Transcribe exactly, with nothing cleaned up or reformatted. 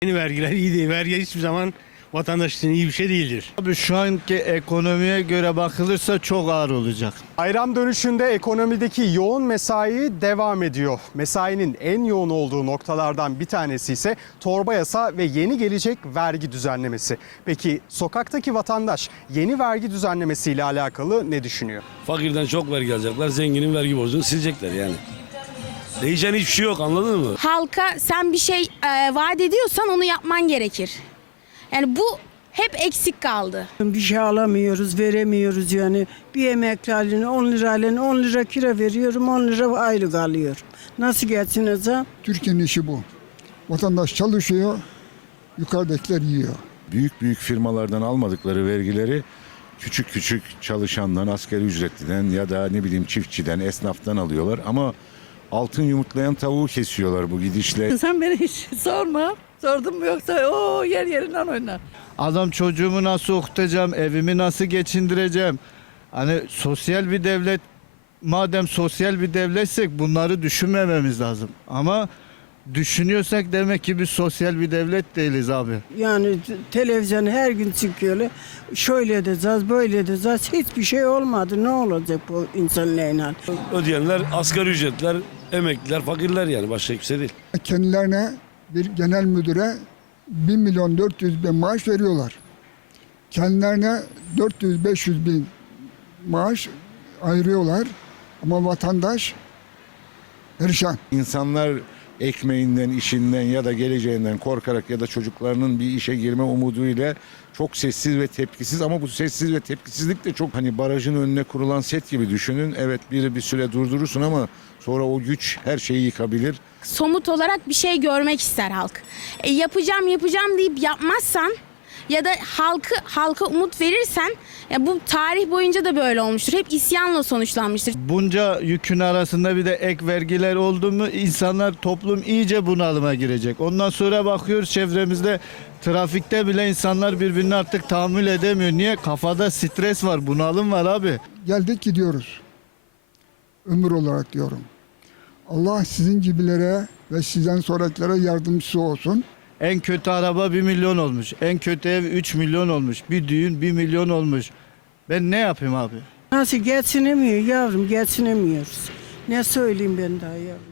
Yeni vergiler iyi değil. Vergi hiçbir zaman vatandaş için iyi bir şey değildir. Abi şu anki ekonomiye göre bakılırsa çok ağır olacak. Bayram dönüşünde ekonomideki yoğun mesai devam ediyor. Mesainin en yoğun olduğu noktalardan bir tanesi ise torba yasa ve yeni gelecek vergi düzenlemesi. Peki sokaktaki vatandaş yeni vergi düzenlemesiyle alakalı ne düşünüyor? Fakirden çok vergi alacaklar, zenginin vergi borcunu silecekler yani. Değişen hiçbir şey yok, anladın mı? Halka sen bir şey e, vaat ediyorsan onu yapman gerekir. Yani bu hep eksik kaldı. Bir şey alamıyoruz, veremiyoruz yani. Bir emekli haline on lirayla on lira kira veriyorum, on lira aylık alıyorum. Nasıl gelsin o zaman? Türkiye'nin işi bu. Vatandaş çalışıyor, yukarıdakiler yiyor. Büyük büyük firmalardan almadıkları vergileri küçük küçük çalışandan, asgari ücretliden ya da ne bileyim çiftçiden, esnaftan alıyorlar. Ama altın yumurtlayan tavuğu kesiyorlar bu gidişle. Sen beni hiç sorma. Sordun mu yoksa o yer yerinden oynar. Adam çocuğumu nasıl okutacağım, evimi nasıl geçindireceğim? Hani sosyal bir devlet, madem sosyal bir devletsek bunları düşünmememiz lazım. Ama düşünüyorsak demek ki biz sosyal bir devlet değiliz abi. Yani televizyon her gün çıkıyor. Şöyle edeceğiz, böyle edeceğiz. Hiçbir şey olmadı. Ne olacak bu insanlarla? Ödeyenler asgari ücretler, emekliler, fakirler yani, başka kimse değil. Kendilerine bir genel müdüre bir milyon dört yüz bin maaş veriyorlar. Kendilerine dört yüz beş yüz bin maaş ayırıyorlar. Ama vatandaş perişan. İnsanlar ekmeğinden, işinden ya da geleceğinden korkarak ya da çocuklarının bir işe girme umuduyla çok sessiz ve tepkisiz, ama bu sessiz ve tepkisizlik de çok, hani barajın önüne kurulan set gibi düşünün. Evet, biri bir süre durdurursun ama sonra o güç her şeyi yıkabilir. Somut olarak bir şey görmek ister halk. E, yapacağım yapacağım deyip yapmazsan ya da halkı halka umut verirsen, ya bu tarih boyunca da böyle olmuştur. Hep isyanla sonuçlanmıştır. Bunca yükün arasında bir de ek vergiler oldu mu insanlar, toplum iyice bunalıma girecek. Ondan sonra bakıyoruz çevremizde, trafikte bile insanlar birbirini artık tahammül edemiyor. Niye? Kafada stres var, bunalım var abi. Geldik gidiyoruz. Ömür olarak diyorum. Allah sizin gibilere ve sizden sonrakilere yardımcısı olsun. En kötü araba bir milyon olmuş. En kötü ev üç milyon olmuş. Bir düğün bir milyon olmuş. Ben ne yapayım abi? Nasıl geçinemiyor yavrum, geçinemiyoruz. Ne söyleyeyim ben daha yavrum?